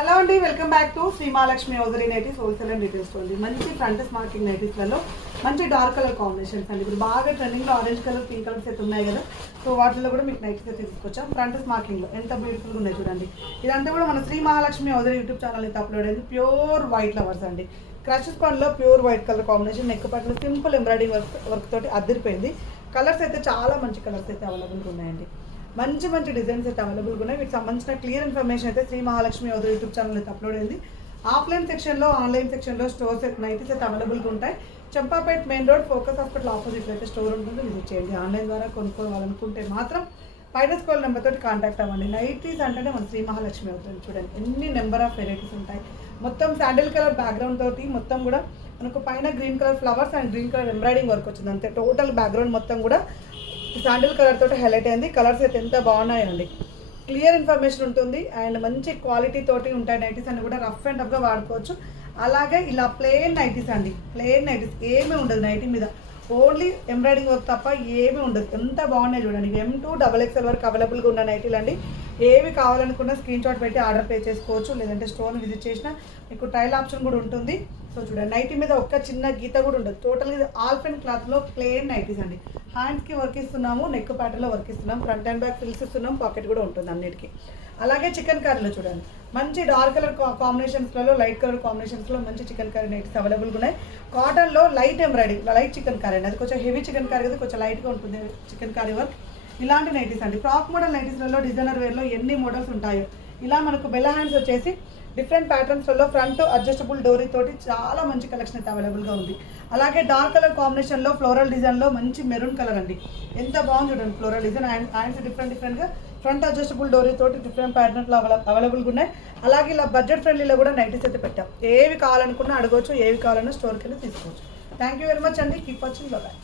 Hello అండి, welcome back to Shri Mahalakshmi hosiery nighties wholesale and retail store. మంచి front smocking నైటీస్లలో మంచి డార్క్ కలర్ కాంబినేషన్స్ అండి. ఇప్పుడు బాగా ట్రెండింగ్లో ఆరెంజ్ కలర్, పింక్ కలర్స్ అయితే ఉన్నాయి కదా. సో వాటిలో కూడా మీకు నైటీస్ అయితే తీసుకొచ్చాం. ఫ్రంట్ స్మార్కింగ్లో ఎంత బ్యూటిఫుల్గా ఉన్నాయి చూడండి. ఇదంతా కూడా మన Shri Mahalakshmi hosiery YouTube channel అయితే అప్లోడ్ అయింది. ప్యూర్ వైట్ లవర్స్ అండి. క్రష్ స్పాన్లో pure white colour combination, neck పట్ల సింపుల్ ఎంబ్రాయిడింగ్ వర్క్ తోటి అదిరిపోయింది. కలర్స్ అయితే చాలా మంచి కలర్స్ అయితే అవైలబుల్గా ఉన్నాయండి. మంచి మంచి డిజైన్స్ అయితే అవైలబుల్గా ఉన్నాయి. వీటికి సంబంధించిన క్లియర్ ఇన్ఫర్మేషన్ అయితే Shri Mahalakshmi hosiery YouTube channel అయితే అప్లోడ్ అయింది. ఆఫ్లైన్ సెక్షన్లో, ఆన్లైన్ సెక్షన్లో స్టోర్స్ నైటీస్ అయితే అవైలబుల్గా ఉంటాయి. Champapet main road focus hospital ఆపోజిట్లో అయితే స్టోర్ ఉంటుంది, విజిట్ చేయండి. ఆన్లైన్ ద్వారా కొనుక్కోవాలనుకుంటే మాత్రం పైన స్క్రోల్ నెంబర్ తోటి కాంటాక్ట్ అవ్వండి. నైటీస్ అంటేనే మన శ్రీ మహాలక్ష్మి అవుతుంది. చూడండి ఎన్ని నెంబర్ ఆఫ్ వెరైటీస్ ఉంటాయి. మొత్తం శాండిల్ కలర్ బ్యాక్గ్రౌండ్ తోటి మొత్తం కూడా మనకు పైన green colour flowers and green colour embroidering work వచ్చింది. అంతే టోటల్ బ్యాక్గ్రౌండ్ మొత్తం కూడా శాండిల్ కలర్ తోటి హైలైట్ అయింది. కలర్స్ అయితే ఎంత బాగున్నాయండి. క్లియర్ ఇన్ఫర్మేషన్ ఉంటుంది అండ్ మంచి క్వాలిటీ తోటి ఉంటాయి. నైటీస్ అన్ని కూడా రఫ్ అండ్ టఫ్గా వాడుకోవచ్చు. అలాగే ఇలా ప్లెయిన్ నైటీస్ అండి, ప్లెయిన్ నైటీస్ ఏమీ ఉండదు నైటీ మీద, ఓన్లీ ఎంబ్రాయిడింగ్ వర్క్ తప్ప ఏమీ ఉండదు. ఎంత బాగున్నాయి చూడండి. M2 XXL వరకు అవైలబుల్గా ఉన్న నైటీలు అండి. ఏవి కావాలనుకున్నా స్క్రీన్ షాట్ పెట్టి ఆర్డర్ పే చేసుకోవచ్చు. లేదంటే స్టోర్ విజిట్ చేసినా మీకు ట్రయల్ ఆప్షన్ కూడా ఉంటుంది. సో చూడండి, నైటీ మీద ఒక్క చిన్న గీత కూడా ఉండదు. టోటల్గా ఇది ఆల్ఫెన్ క్లాత్లో ప్లెయిన్ నైటీస్ అండి. హ్యాండ్స్కి వర్క్ ఇస్తున్నాము, నెక్ ప్యాటర్న్లో వర్క్ ఇస్తున్నాం, ఫ్రంట్ అండ్ బ్యాక్ ఫిల్స్ ఇస్తున్నాం, పాకెట్ కూడా ఉంటుంది అన్నిటికీ. అలాగే చికెన్ కర్రీలో చూడండి, మంచి డార్క్ కలర్ కాంబినేషన్స్లలో, లైట్ కలర్ కాంబినేషన్స్లో మంచి చికెన్ కర్రీ నైటీస్ అవైలబుల్గా ఉన్నాయి. కాటన్లో light embroidering, light chicken curry అండి. అది కొంచెం హెవీ చికెన్ కర్రీ కదా, కొంచెం లైట్గా ఉంటుంది చికెన్ కర్రీ వర్క్. ఇలాంటి నైటీస్ అండి. ఫ్రాక్ మోడల్ నైటీస్లలో డిజైనర్ వేర్లో ఎన్ని మోడల్స్ ఉంటాయో. ఇలా మనకు బెల్ల హ్యాండ్స్ వచ్చేసి డిఫరెంట్ ప్యాటర్న్స్లలో ఫ్రంట్ అడ్జస్టబుల్ డోరీ తోటి చాలా మంచి కలెక్షన్ అయితే అవైలబుల్గా ఉంది. అలాగే డార్క్ కలర్ కాంబినేషన్లో ఫ్లోరల్ డిజైన్లో మంచి మెరూన్ కలర్ అండి. ఎంత బాగుంది చూడండి ఫ్లోరల్ డిజైన్. హ్యాండ్స్ డిఫరెంట్గా ఫ్రంట్ అడ్జస్టబుల్ డోరీ తోటి డిఫరెంట్ ప్యాటర్న్స్లో అవైలబుల్గా ఉన్నాయి. అలాగే ఇలా బడ్జెట్ ఫ్రెండ్లీలో కూడా నైటీస్ అయితే పెట్టాం. ఏవి కావాలనుకున్నా అడగవచ్చు, ఏవి కావాలన్నా స్టోర్కి వెళ్ళి తీసుకోవచ్చు. థ్యాంక్ యూ వెరీ మచ్ అండి. Keep watching. బాయ్.